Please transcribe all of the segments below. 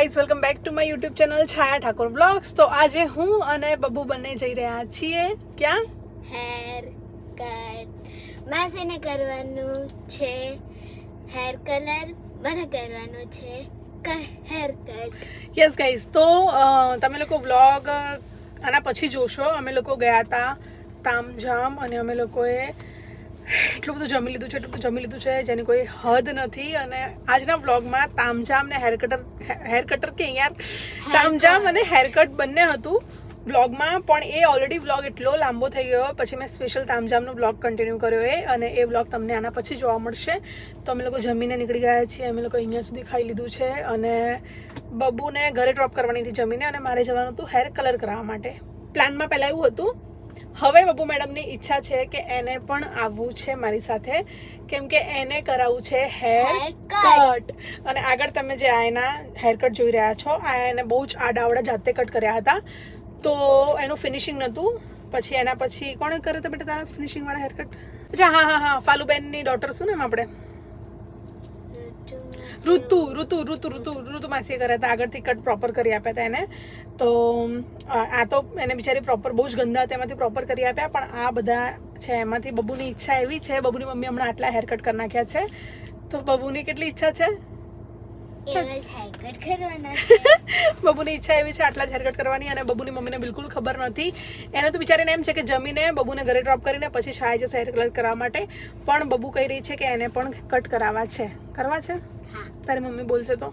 Guys welcome back to my YouTube channel Chhaya Thakor blogs. તો આજે હું અને બબ્બુ બંને જઈ રહ્યા છીએ ક્યાં? Haircut. માસીને કરવાનું છે હેર કલર, મને કરવાનું છે હેર કટ. યસ ગાઈઝ, તો તમે લોકો વ્લોગ આના પછી જોશો. અમે લોકો ગયા હતા તામઝામ અને અમે લોકોએ એટલું બધું જમી લીધું છે જેની કોઈ હદ નથી. અને આજના વ્લોગમાં તામઝામ ને હેર કટર કે યાર તામઝામ અને હેરકટ બંને હતું વ્લોગમાં, પણ એ ઓલરેડી વ્લોગ એટલો લાંબો થઈ ગયો. પછી મેં સ્પેશિયલ તામઝામનો વ્લોગ કન્ટિન્યુ કર્યો અને એ વ્લોગ તમને આના પછી જોવા મળશે. તો અમે લોકો જમીને નીકળી ગયા છીએ. અમે લોકો અહીંયા સુધી ખાઈ લીધું છે અને બબ્બુને ઘરે ડ્રોપ કરવાની હતી જમીને, અને મારે જવાનું હતું હેર કલર કરાવવા માટે. પ્લાનમાં પહેલાં એવું હતું. હવે બબ્બુ મેડમની ઈચ્છા છે કે એને પણ આવવું છે મારી સાથે, કેમ કે એને કરાવવું છે હેર કટ. અને આગળ તમે જે આ એના હેરકટ જોઈ રહ્યા છો, આ એને બહુ જ આડાવડા જાતે કટ કર્યા હતા, તો એનું ફિનિશિંગ નહોતું. પછી એના પછી કોણે કર્યો હતા બેટા તારા ફિનિશિંગવાળા હેરકટ? અચ્છા હા, ફાલુબેનની ડોટર શું ને આપણે ઋતુ માસીએ કર્યા હતા. આગળથી કટ પ્રોપર કરી આપ્યા હતા એને. તો આ તો એને બિચારી પ્રોપર બહુ જ ગંદા હતા, એમાંથી પ્રોપર કરી આપ્યા. પણ આ બધા છે એમાંથી બબ્બુની ઈચ્છા એવી છે, બબ્બુની મમ્મી હમણાં આટલા હેર કટ કરી નાખ્યા છે, તો બબ્બુની કેટલી ઈચ્છા છે? બબ્બુની ઈચ્છા એવી છે આટલા જ હેરકટ કરવાની. અને બબ્બુની મમ્મીને બિલકુલ ખબર નથી. એને તો બિચારીને એમ છે કે જમીને બબ્બુને ઘરે ડ્રોપ કરીને પછી શાળાએ જશે હેર કલર કરવા માટે. પણ બબ્બુ કહી રહી છે કે એને પણ કટ કરાવવા છે. કરવા છે? તારી મમ્મી બોલશે તો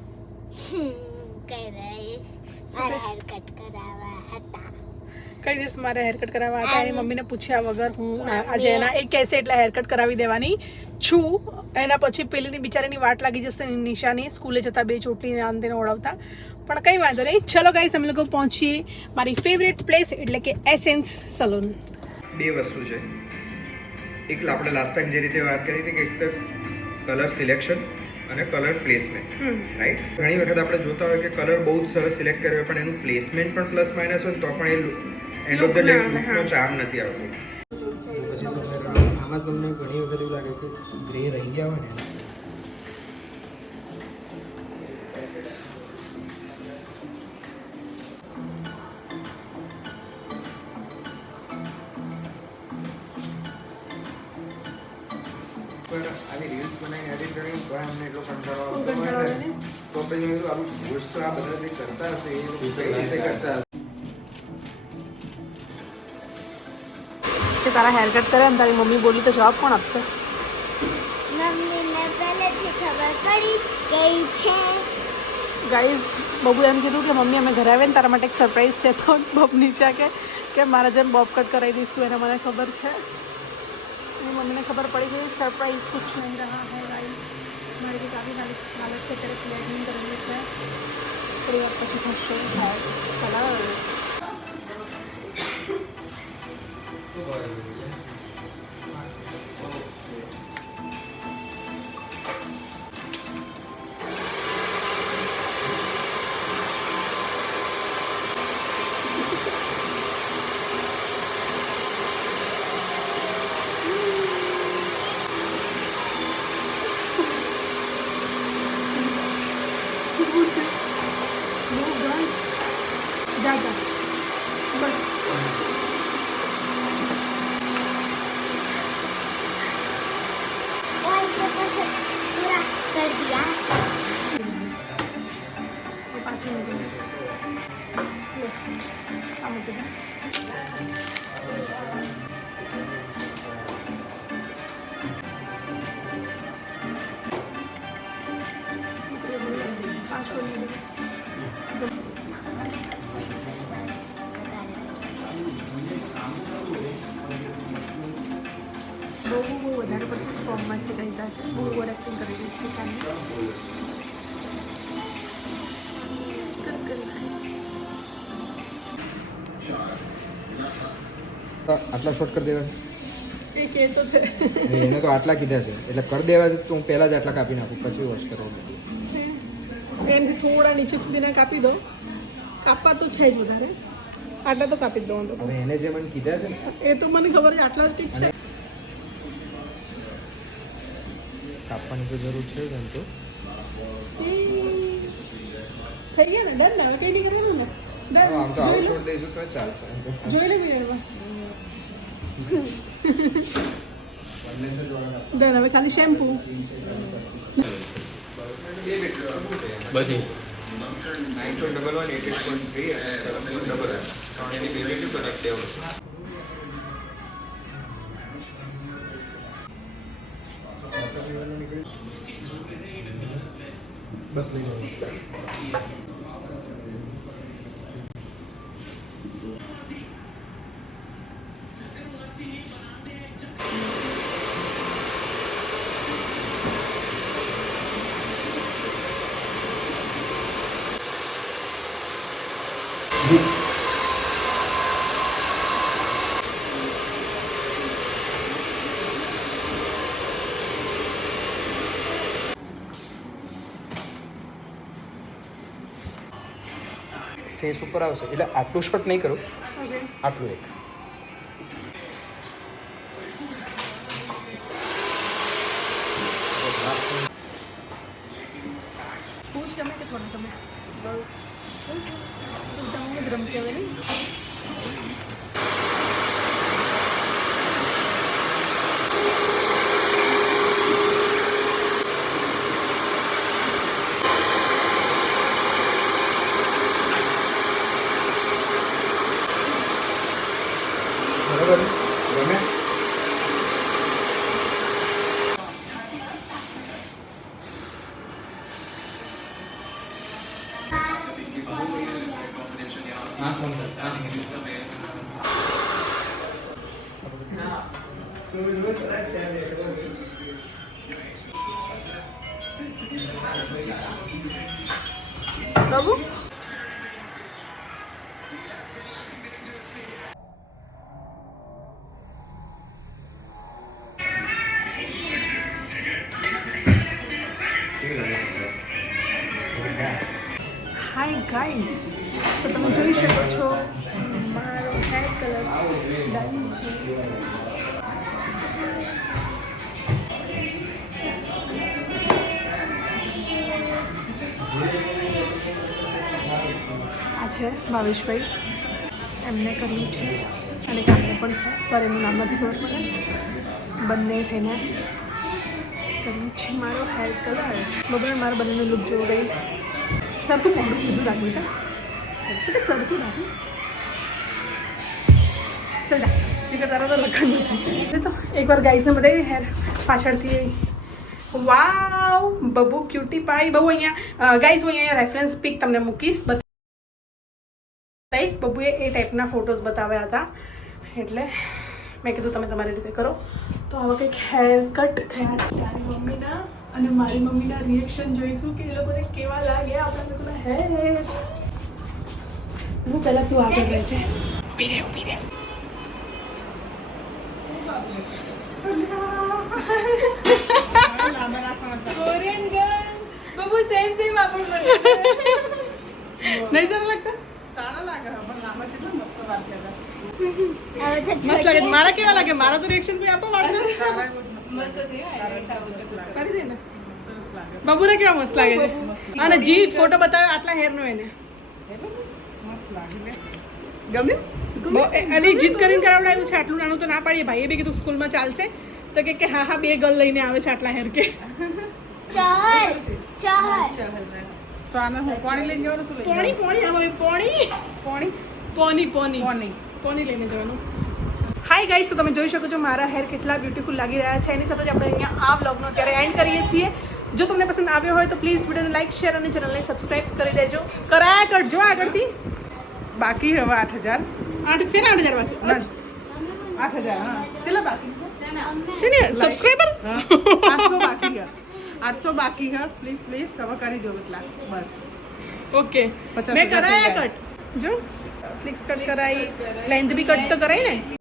કઈ દિવસ મારે હેરકટ કરાવવા હતા. એની મમ્મીને પૂછ્યા વગર હું આજે એના એક કહેશે એટલે હેરકટ કરાવી દેવાની છું. એના પછી પેલીની બિચારીની વાટ લાગી જશે નિશાની સ્કૂલે જતા બે ચોટલીને આંતેને ઓળવતા. પણ કંઈ વાંધો નહીં. ચલો ગાઈસ, અમે લોકો પહોંચીએ મારી ફેવરેટ પ્લેસ એટલે કે એસેન્સ સલૂન. બે વસ્તુ છે. એક આપણે લાસ્ટ ટાઈમ જે રીતે વાત કરી હતી કે એક તો કલર સિલેક્શન અને કલર પ્લેસમેન્ટ, રાઈટ? ઘણી વખત આપણે જોતા હોય કે કલર બહુ જ સરસ સિલેક્ટ કર્યો હોય પણ એનું પ્લેસમેન્ટ પણ પ્લસ માઇનસ હોય તો પણ એ એન્ડ ઓફ ધ ડે લુકનો ચાર્મ નથી આવતો. પછી આમાં તમને ઘણી વખત એવું લાગે કે ગ્રે રહી ગયા હોય ને, પણ આવી રીલ્સ બનાવીને એડિટ કરીને તો અમને એટલો કંટાળો આવતો હોય ને, તો પછી મેં આવું ઘોષ તો આ બધા જે કરતા હશે એ કઈ રીતે કરતા હશે. તારા હેરકટ કરે અને તારી મમ્મી બોલી તો જવાબ કોણ આપશે? મમ્મીને પહેલેથી ખબર પડી ગઈ છે. ગાઈઝ, બબુ એમ કીધું કે મમ્મી અમે ઘરે આવીએ ને તારા માટે એક સરપ્રાઈઝ છે. તો બબનીશા કે મારા જેમ બોબ કટ કરાવી દઈશ તું, એને મને ખબર છે. मेरी मम्मी ने खबर पड़ी गई सरप्राइज कुछ नहीं रहा है गाइस. मारी भी काफ़ी हालत से तेरे फ्लैटनिंग करेंगे है थोड़ी वक्त પછી થશે કલર. ज़्यादा बस और पूरा कर दिया. ये 5 मिनट लो काम होते हैं. બહુ વધારે પડતું ફોર્મમાં છે ગાઈઝ. આજે બહુ ઓવર એક્ટિંગ કરી રહી છે કાલે. આટલા શોર્ટ કરી દેવા એ કે તો છે એને તો આટલા કીધા છે એટલે કરી દેવા છે. તો હું પહેલાં જ આટલા કાપી નાખું પછી વોશ કરવા. એનાથી થોડા નીચે સુધીના કાપી દો. કાપવા તો છે જ વધારે, આટલા તો કાપી જ દો. હવે એને જે મને કીધા છે ને એ તો મને ખબર છે આટલા જ ઠીક છે. કાપવાની તો જરૂર છે જ એમ તો. થઈ ગયા ને ડન ને હવે કઈ નહીં કરવાનું ને ડન આમ તો આવું છોડ દઈશું તો ચાલશે જોઈ લે મિરરમાં ડન હવે ખાલી શેમ્પુ બધી 9.11 88.3 અને 7.11 ત્રણેયની બેબી કનેક્ટેડ બસ નહીં ફેસ ઉપર આવશે એટલે આટલું શોટ નહીં કરું ઓકે આટલું એક પૂછ ગમે કે થોડું તમે એકદમ જ રમશે હવે નહીં બરાબર ગમે બાબુ હાય ગાઈઝ તો તમે જોઈ શકો છો મારો હેર કલર ડન છે આ છે ભાવેશભાઈ એમને કર્યું છે અને કામને પણ છે સોરી એનું નામ નથી ખબર મને બંને થઈને કર્યું છે મારો હેર કલર બરાબર મારા બંનેનું લુક જોવું ગઈશ સરખું મોડું સીધું લાગ્યું એટલે સરખું લાગ્યું ચાલ જા બીજા તારા તો લખણ નથી તો એકવાર ગાઈસને બતાવી હેર પાછળથી વાવ બબુ ક્યુટી પાઈ બહુ અહીંયા ગાઈસ હું અહીંયા રેફરન્સ પિક તમને મૂકીશ બતાવીશ બબુએ એ ટાઈપના ફોટોઝ બતાવ્યા હતા એટલે મેં કીધું તમે તમારી રીતે કરો તો આવા કંઈક હેર કટ થયા છે તારી મમ્મીના અને મારી મમ્મીના રિએક્શન જોઈશું કે એ લોકોને કેવા લાગ્યા આપણા લોકોના હેર હું પહેલાં તું આગળ રહે છે ઊભી રહે કોરિયન ગર્લ બબુ સેમ આપણું નહીં સારા લાગતા સારા લાગે પણ લાંબા જેટલા મસ્ત વાત કર્યા હવે તો મસ્ત લાગે મારા કેવા લાગે મારા તો રિએક્શન કોઈ આપો મારા સારા મસ્ત સારી દે ને સરસ લાગે બબુને કેવા મસ્ત લાગે છે અને જી ફોટો બતાવ્યો આટલા હેરનો એને મસ્ત લાગે ગમ્યું અને જીત કરીને કરાવડાવ્યું છે આટલું નાનું તો ના પાડીએ ભાઈએ બી કીધું સ્કૂલમાં ચાલશે તો કે હા હા બે ગર્લ લઈને આવે છે આટલા હેર કે ચહલ તો આને હું પાણી લઈને જવાનું શું લઈને પોણી આમાં પોણી પાણી પોની પોની પાણી પોની લઈને જવાનું હાય ગાઈસ તો તમે જોઈ શકો છો મારા હેર કેટલા બ્યુટીફુલ લાગી રહ્યા છે એની સાથે જ આપણે અહીંયા આ વ્લોગનો અત્યારે એન્ડ કરીએ છીએ જો તમને પસંદ આવ્યો હોય તો પ્લીઝ વિડીયોને લાઈક શેર અને ચેનલને સબસ્ક્રાઇબ કરી દેજો કરાયા કરજો આગળથી બાકી હવે 8000 8 છે ને 8000 બાકી ના 8000 હા કેટલા બાકી છે ને સબસ્ક્રાઇબર હા 800 બાકી છે 800 બાકી છે પ્લીઝ હવે કરી દો એટલા બસ ઓકે 50,000 મેં કરાયા થઈ જાય. કટ જો ફ્લિક્સ કટ કરાઈ લેન્થ બી કટ તો કરાઈ ને